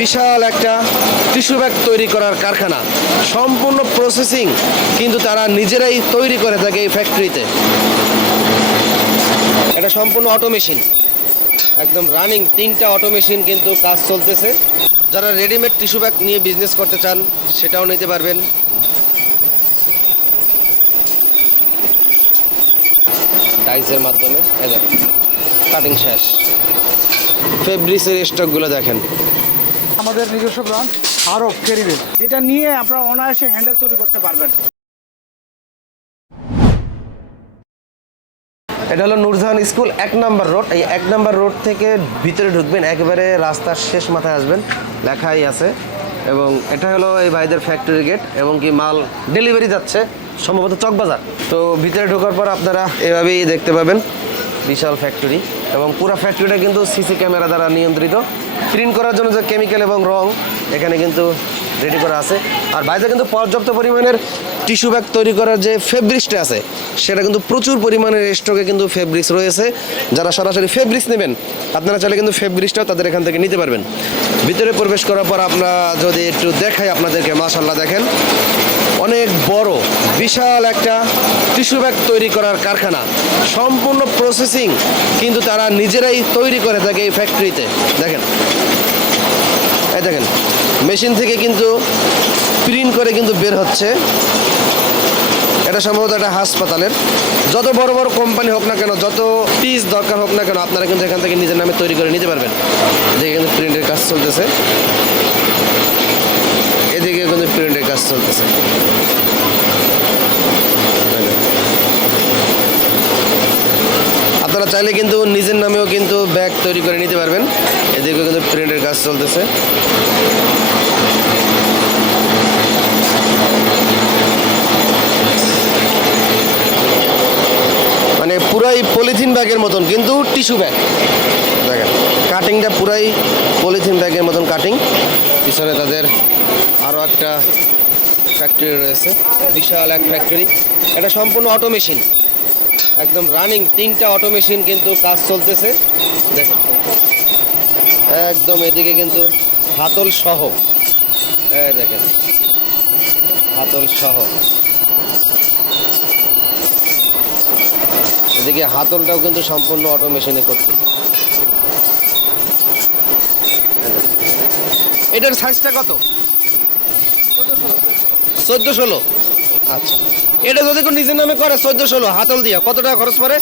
বিশাল একটা tissue bag তৈরি করার কারখানা। সম্পূর্ণ প্রসেসিং কিন্তু তারা নিজেরাই তৈরি করে থাকে এই ফ্যাক্টরিতে এটা সম্পূর্ণ অটো মেশিন একদম রানিং তিনটা অটো মেশিন কিন্তু কাজ চলতেছে। যারা রেডিমেড টিস্যু ব্যাগ নিয়ে বিজনেস করতে চান, সেটাও নিতে পারবেন। ডাইসের মাধ্যমে কাটিং শেষ। ফেব্রিক্সের স্টকগুলো দেখেন। আমাদের নিজস্ব ব্রাঞ্চ আরও ক্যারিবেল এটা নিয়ে আপনারা অনায়াসে হ্যান্ডেল তৈরি করতে পারবেন। এটা হলো নূরজাহান স্কুল, এক নাম্বার রোড। এই এক নাম্বার রোড থেকে ভিতরে ঢুকবেন, একেবারে রাস্তার শেষ মাথায় আসবেন, লেখাই আছে। এবং এটা হলো এই ভাইদের ফ্যাক্টরি গেট এবং কি মাল ডেলিভারি যাচ্ছে, সম্ভবত চকবাজার। তো ভিতরে ঢোকার পর আপনারা এভাবেই দেখতে পাবেন, বিশাল ফ্যাক্টরি এবং পুরো ফ্যাক্টরিটা কিন্তু সিসি ক্যামেরা দ্বারা নিয়ন্ত্রিত। প্রিন্ট করার জন্য যে কেমিক্যাল এবং রং এখানে কিন্তু রেডি করা আছে। আর বাইরে কিন্তু পর্যাপ্ত পরিমাণের টিস্যু ব্যাগ তৈরি করার যে ফেব্রিক্সটা আছে, সেটা কিন্তু প্রচুর পরিমাণের স্টকে কিন্তু ফেব্রিক্স রয়েছে। যারা সরাসরি ফেব্রিক্স নেবেন, আপনারা চাইলে কিন্তু ফেব্রিক্সটাও তাদের এখান থেকে নিতে পারবেন। ভিতরে প্রবেশ করার পর আপনারা যদি একটু দেখাই আপনাদেরকে মাশাল্লাহ দেখেন। অনেক বড়, বিশাল একটা টিস্যু ব্যাগ তৈরি করার কারখানা। সম্পূর্ণ প্রসেসিং কিন্তু তারা নিজেরাই তৈরি করে থাকে এই ফ্যাক্টরিতে দেখেন। এই দেখেন মেশিন থেকে কিন্তু প্রিন্ট করে কিন্তু বের হচ্ছে। এটা সম্ভবত একটা হাসপাতালের। যত বড় বড় কোম্পানি হোক না কেন, যত পিস দরকার হোক না কেন, আপনারা কিন্তু এখান থেকে নিজের নামে তৈরি করে নিতে পারবেন। এদিকে কিন্তু প্রিন্টের কাজ চলতেছে। এদিকে কিন্তু প্রিন্টের কাজ চলতেছে। আপনারা চাইলে কিন্তু নিজের নামেও কিন্তু ব্যাগ তৈরি করে নিতে পারবেন। এদিকে কিন্তু প্রিন্টের কাজ চলতেছে। মানে পুরাই পলিথিন ব্যাগের মতন, কিন্তু টিস্যু ব্যাগ দেখেন কাটিংটা পুরাই পলিথিন ব্যাগের মতন কাটিং পিছনে তাদের আরও একটা ফ্যাক্টরি রয়েছে, বিশাল এক ফ্যাক্টরি এটা সম্পূর্ণ অটো মেশিন একদম রানিং তিনটা অটো মেশিন কিন্তু কাজ চলতেছে। দেখেন। একদম এদিকে কিন্তু হাতল সহ। দেখেন। হাতল সহ। এদিকে হাতলটাও কিন্তু সম্পূর্ণ অটো মেশিনে করতেছে। এটার সাইজটা কত? চোদ্দ ষোলো। আচ্ছা। এটা যদি কেউ নিজের নামে করে চোদ্দ ষোলো, হাতল দিয়া, কত টাকা খরচ পড়ে?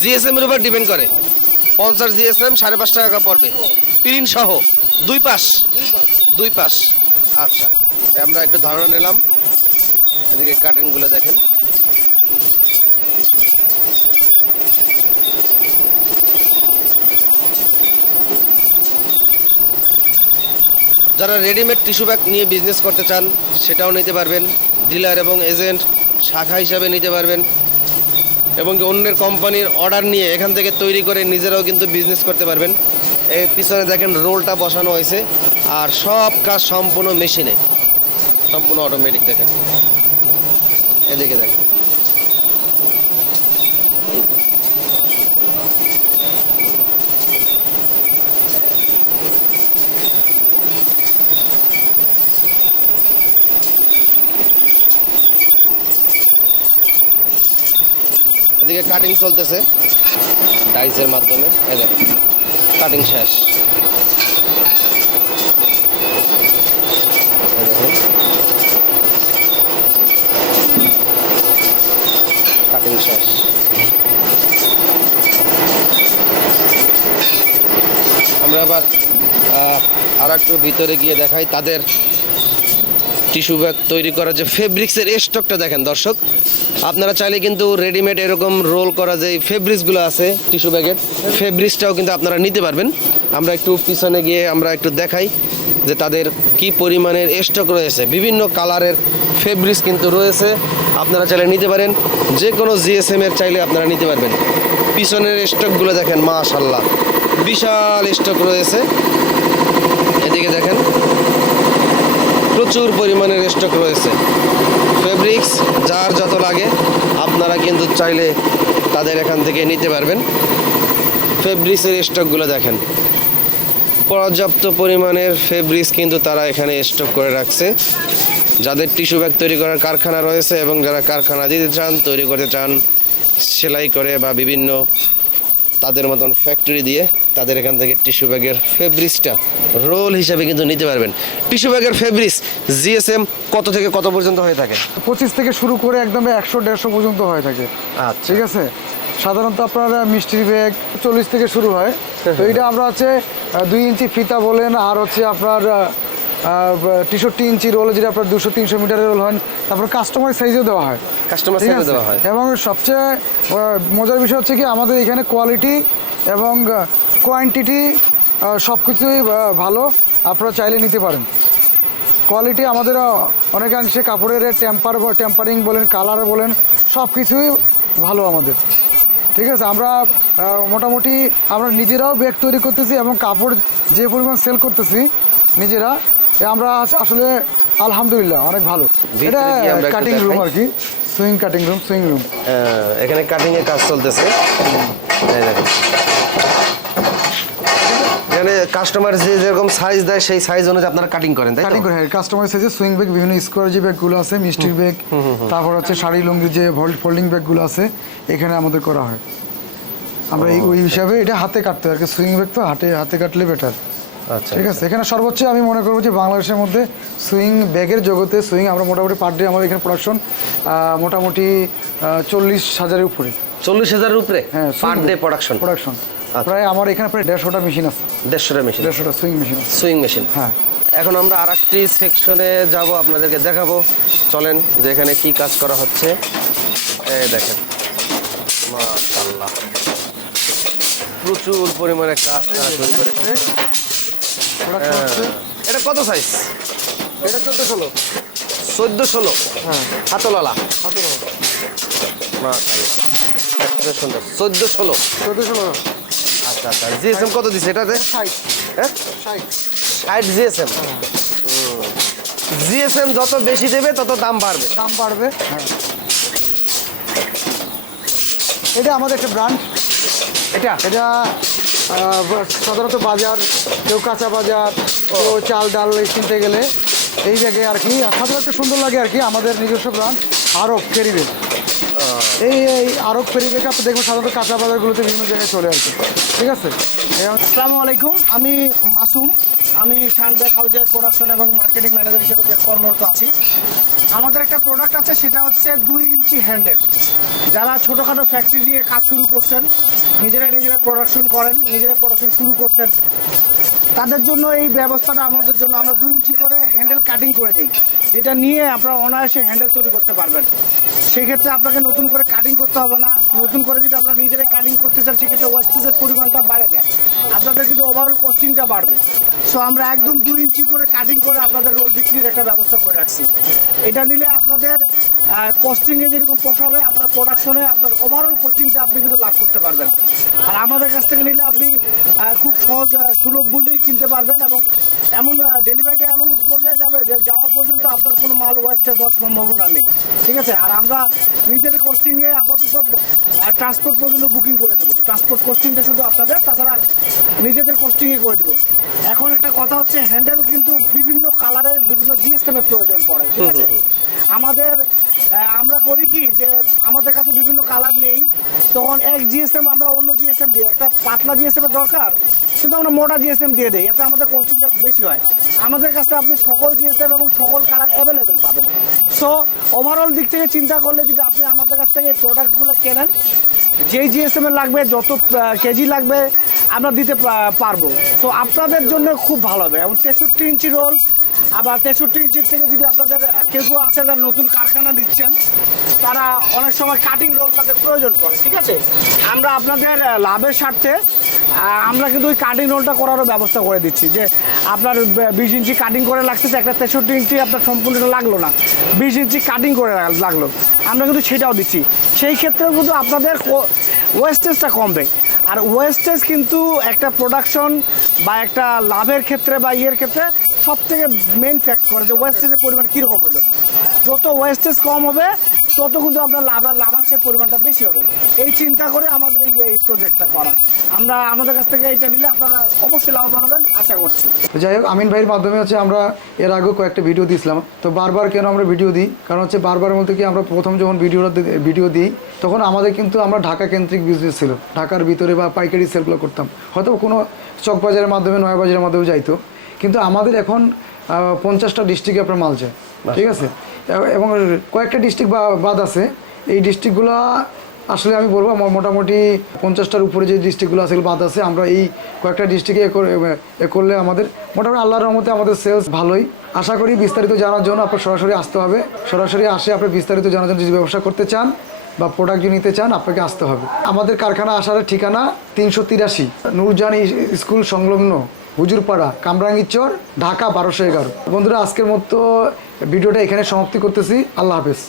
জিএসএম এর উপর ডিপেন্ড করে। পঞ্চাশ জিএসএম, সাড়ে পাঁচ টাকা পড়বে। প্রিন্ট সহ, দুই পাশ। দুই পাশ। আচ্ছা আমরা একটু ধারণা নিলাম। এদিকে কার্টেনগুলো দেখেন। যারা রেডিমেড টিস্যু ব্যাগ নিয়ে বিজনেস করতে চান, সেটাও নিতে পারবেন। ডিলার এবং এজেন্ট শাখা হিসাবে নিতে পারবেন। এবং অন্যের কোম্পানির অর্ডার নিয়ে এখান থেকে তৈরি করে নিজেরাও কিন্তু বিজনেস করতে পারবেন। এর পিছনে দেখেন রোলটা বসানো হয়েছে। আর সব কাজ সম্পূর্ণ মেশিনে সম্পূর্ণ অটোমেটিক দেখেন। এদিকে দেখেন। এদিকে কাটিং চলতেছে। ডাইসের মাধ্যমে। কাটিং শেষ। কাটিং শেষ। আমরা আবার আর একটু ভিতরে গিয়ে দেখাই তাদের টিস্যু ব্যাগ তৈরি করার যে ফেব্রিক্সের স্টকটা দেখেন দর্শক। আপনারা চাইলে কিন্তু রেডিমেড এরকম রোল করা যে ফেব্রিক্সগুলো আছে টিস্যু ব্যাগের ফেব্রিক্সটাও কিন্তু আপনারা নিতে পারবেন। আমরা একটু পিছনে গিয়ে আমরা একটু দেখাই যে তাদের কি পরিমাণের স্টক রয়েছে। বিভিন্ন কালারের ফেব্রিক্স কিন্তু রয়েছে, আপনারা চাইলে নিতে পারেন। যে কোনো জিএসএম এর চাইলে আপনারা নিতে পারবেন। পিছনের স্টকগুলো দেখেন মাশাল্লাহ বিশাল স্টক রয়েছে। এদিকে দেখেন প্রচুর পরিমাণের স্টক রয়েছে। ফেব্রিক্স যার যত লাগে, আপনারা কিন্তু চাইলে তাদের এখান থেকে নিতে পারবেন। ফেব্রিক্সের স্টকগুলো দেখেন। পর্যাপ্ত পরিমাণের ফেব্রিক্স কিন্তু তারা এখানে স্টক করে রাখছে। যাদের টিস্যু ব্যাগ তৈরি করার কারখানা রয়েছে এবং যারা কারখানা দিতে চান, তৈরি করতে চান, সেলাই করে বা বিভিন্ন তাদের মতন ফ্যাক্টরি দিয়ে তাদের এখান থেকে টিস্যু ব্যাগের ফেব্রিক্সটা রোল হিসাবে কিন্তু নিতে পারবেন। টিস্যু ব্যাগের ফেব্রিক্স জিএসএম কত থেকে কত পর্যন্ত হয়ে থাকে? পঁচিশ থেকে শুরু করে একদম একশো দেড়শো পর্যন্ত হয়ে থাকে। আচ্ছা। ঠিক আছে? সাধারণত আপনার মিষ্টির ব্যাগ চল্লিশ থেকে শুরু হয়। তো এটা আমরা হচ্ছে দুই ইঞ্চি ফিতা বলেন আর হচ্ছে আপনার তেষট্টি ইঞ্চি রোল যেটা আপনার দুশো তিনশো মিটারের রোল হয় তারপর কাস্টমার সাইজেও দেওয়া হয়। কাস্টমার ঠিক সাইজে আছে? দেওয়া হয়। এবং সবচেয়ে মজার বিষয় হচ্ছে কি আমাদের এখানে কোয়ালিটি এবং কোয়ান্টিটি সব কিছুই ভালো। আপনারা চাইলে নিতে পারেন। কোয়ালিটি আমাদের অনেকাংশে কাপড়ের টেম্পার টেম্পারিং বলেন কালার বলেন সব কিছুই ভালো আমাদের। ঠিক আছে? আমরা মোটামুটি আমরা নিজেরাও ব্যাগ তৈরি করতেছি এবং কাপড় যে পরিমাণ সেল করতেছি নিজেরা আমরা আস- আসলে আলহামদুলিল্লাহ অনেক ভালো। এটা কাটিং রুম আর কি। Sewing cutting room sewing room এখানে কাটিংয়ের কাজ চলতেছে। এখানে কাস্টমার যে যেরকম সাইজ দেয় সেই সাইজ অনুযায়ী আপনারা কাটিং করেন তাই কাটিং তো? করে কাস্টমার সাইজে সুইং ব্যাগ বিভিন্ন স্কোয়ার যে ব্যাগগুলো আছে মিষ্টির ব্যাগ তারপর হচ্ছে শাড়ি লুঙ্গির যে ফোল্ডিং ব্যাগগুলো আছে এখানে আমাদের করা হয়। আমরা এই ওই হিসাবে এটা হাতে কাটতে হয় আর কি সুইং ব্যাগ তো হাতে হাতে কাটলে বেটার আচ্ছা ঠিক আছে? এখানে সর্বোচ্চ আমি মনে করব যে বাংলাদেশের মধ্যে সুইং ব্যাগের জগতে সুইং আমরা মোটামুটি পার ডে আমাদের এখানে প্রোডাকশন মোটামুটি চল্লিশ হাজারের উপরে। চল্লিশ হাজারের উপরে হ্যাঁ পার ডে প্রোডাকশন প্রোডাকশন। প্রায় আমার এখানে প্রায় দেড়শোটা মেশিন আছে। দেড়শোটা মেশিন দেড়শোটা সুইং মেশিন সুইং মেশিন হ্যাঁ। এখন আমরা আর একটি সেকশনে যাব আপনাদেরকে দেখাবো। চলেন যে এখানে কি কাজ করা হচ্ছে। এই দেখেন। মাশাআল্লাহ। প্রচুর পরিমাণে কাজ তারা তৈরি করে এটা কত সাইজ এটা চোদ্দ ষোলো চোদ্দ ষোলো হ্যাঁ। হাতলালা হাতে মাশাআল্লাহ। দেখতে সুন্দর। চোদ্দ ষোলো। চোদ্দ ষোলো। আচ্ছা আচ্ছা। জিএসএম কত দিছে এটাতে? হ্যাঁ? ষাট। ষাট জিএসএম। জিএসএম যত বেশি দেবে তত দাম বাড়বে। দাম বাড়বে হ্যাঁ। এটা আমাদের একটা ব্র্যান্ড। এটা? এটা সাধারণত বাজার কেউ কাঁচা বাজার কেউ চাল ডাল কিনতে গেলে এই জায়গায় আর কি সাধারণত সুন্দর লাগে আর কি আমাদের নিজস্ব ব্র্যান্ড আরব ফেরিবে এই এই আরব ফেরিবেকে আপনি দেখবেন সাধারণত কাঁচা বাজারগুলোতে বিভিন্ন জায়গায় চলে আসে ঠিক আছে? আসসালামু আলাইকুম। আমি মাসুম। আমি শানব্যাগ হাউজের প্রোডাকশন এবং মার্কেটিং ম্যানেজার হিসেবে কর্মরত আছি। আমাদের একটা প্রোডাক্ট আছে, সেটা হচ্ছে দুই ইঞ্চি হ্যান্ডেল যারা ছোটোখাটো ফ্যাক্টরি দিয়ে কাজ শুরু করছেন, নিজেরা নিজেরা প্রোডাকশন করেন, নিজেরা প্রোডাকশন শুরু করছেন, তাদের জন্য এই ব্যবস্থাটা আমাদের জন্য আমরা দুই ইঞ্চি করে হ্যান্ডেল কাটিং করে দিই। যেটা নিয়ে আপনারা অনায়াসে হ্যান্ডেল তৈরি করতে পারবেন। সেক্ষেত্রে আপনাকে নতুন করে কাটিং করতে হবে না। নতুন করে যদি আপনারা নিজেরাই কাটিং করতে চান, সেক্ষেত্রে ওয়েস্টেজের পরিমাণটা বাড়ে যায়। আপনাদের কিন্তু ওভারঅল কস্টিংটা বাড়বে। সো আমরা একদম দুই ইঞ্চি করে কাটিং করে আপনাদের রোল বিক্রির একটা ব্যবস্থা করে রাখছি। এটা নিলে আপনাদের কস্টিংয়ে যেরকম পোষাবে, আপনার প্রোডাকশনে আপনার ওভারঅল কস্টিংটা আপনি কিন্তু লাভ করতে পারবেন। আর আমাদের কাছ থেকে নিলে আপনি খুব সহজ সুলভ মূল্যেই কিনতে পারবেন এবং এমন ডেলিভারিটা এমন পর্যায়ে যাবে যে যাওয়া পর্যন্ত আপনার কোনো মাল ওয়েস্টেজ হওয়ার সম্ভাবনা নেই। ঠিক আছে? আর আমরা নিজেদের কস্টিংয়ে আপাতত ট্রান্সপোর্ট পর্যন্ত বুকিং করে দেবো। ট্রান্সপোর্ট কস্টিংটা শুধু আপনাদের, তাছাড়া নিজেদের কস্টিংয়ে করে দেবো। এখন একটা কথা হচ্ছে হ্যান্ডেল কিন্তু বিভিন্ন কালারের বিভিন্ন জিএসএমের প্রয়োজন পড়ে ঠিক আছে? আমাদের আমরা করি কি যে আমাদের কাছে বিভিন্ন কালার নেই তখন এক জিএসএম আমরা অন্য জিএসএম দিই একটা পাতলা জিএসএম দরকার কিন্তু আমরা মোটা জিএসএম দিয়ে দিই এতে আমাদের কস্টিংটা বেশি হয়। আমাদের কাছে আপনি সকল জিএসএম এবং সকল কালার অ্যাভেলেবেল পাবেন। সো ওভারঅল দিক থেকে চিন্তা করলে যদি আপনি আমাদের কাছ থেকে এই প্রোডাক্টগুলো কেনেন যেই জিএসএম এর লাগবে যত কেজি লাগবে আমরা দিতে পারব। সো আপনাদের জন্য খুব ভালো হবে। এবং তেষট্টি ইঞ্চি রোল, আবার তেষট্টি ইঞ্চির থেকে যদি আপনাদের, কেউ কেউ আছে যারা নতুন কারখানা দিচ্ছেন, তারা অনেক সময় কাটিং রোল তাদের প্রয়োজন পড়ে, ঠিক আছে? আমরা আপনাদের লাভের স্বার্থে আমরা কিন্তু ওই কাটিং রোলটা করারও ব্যবস্থা করে দিচ্ছি যে, আপনার বিশ ইঞ্চি কাটিং করে লাগতেছে, একটা তেষট্টি ইঞ্চি আপনার সম্পূর্ণটা লাগল না। বিশ ইঞ্চি কাটিং করে লাগল। আমরা কিন্তু সেটাও দিচ্ছি। সেই ক্ষেত্রেও কিন্তু আপনাদের ওয়েস্টেজটা কমবে। আর ওয়েস্টেজ কিন্তু একটা প্রোডাকশন বা একটা লাভের ক্ষেত্রে বা ইয়ের ক্ষেত্রে সব থেকে মেন ফ্যাক্ট করে যে ওয়েস্টেজের পরিমাণ কীরকম হলো। যত ওয়েস্টেজ কম হবে তত কিন্তু আপনার লাভ আর লাভাংশের পরিমাণটা বেশি হবে। এই চিন্তা করে আমাদের এই এই প্রজেক্টটা করা। আমরা আমাদের কাছ থেকে এটা নিলে আপনারা অবশ্যই লাভবান হবেন আশা করছি। যাই হোক আমিন ভাইয়ের মাধ্যমে হচ্ছে আমরা এর আগেও কয়েকটা ভিডিও দিয়েছিলাম। তো বারবার কেন আমরা ভিডিও দিই? কারণ হচ্ছে বারবার বলতে কি আমরা প্রথম যখন ভিডিওটা ভিডিও দিই তখন আমাদের কিন্তু আমরা ঢাকা কেন্দ্রিক বিজনেস ছিল। ঢাকার ভিতরে বা পাইকারি সেলগুলো করতাম। হয়তো কোনো চক বাজারের মাধ্যমে নয়া বাজারের মাধ্যমে যাইতো। কিন্তু আমাদের এখন পঞ্চাশটা ডিস্ট্রিক্টে আপনার মাল যায়। ঠিক আছে? এবং কয়েকটা ডিস্ট্রিক্ট বাদ আছে। এই ডিস্ট্রিক্টগুলো আসলে আমি বলব, আমার মোটামুটি পঞ্চাশটার উপরে যে ডিস্ট্রিক্টগুলো আছে, বাদ আছে, আমরা এই কয়েকটা ডিস্ট্রিক্টে এ করলে আমাদের মোটামুটি আল্লাহর রহমতে আমাদের সেলস ভালোই। আশা করি বিস্তারিত জানার জন্য আপনার সরাসরি আসতে হবে। সরাসরি আসে আপনি বিস্তারিত জানার জন্য যদি ব্যবসা করতে চান বা প্রোডাক্ট নিতে চান, আপনাকে আসতে হবে। আমাদের কারখানা আসার ঠিকানা তিনশো তিরাশি, নূরজানি স্কুল সংলগ্ন। হুজুরপাড়া কামরাঙ্গিচর ঢাকা বারোশো এগারো। বন্ধুরা আজকের মতো ভিডিওটা এখানে সমাপ্তি করতেছি। আল্লাহ হাফেজ।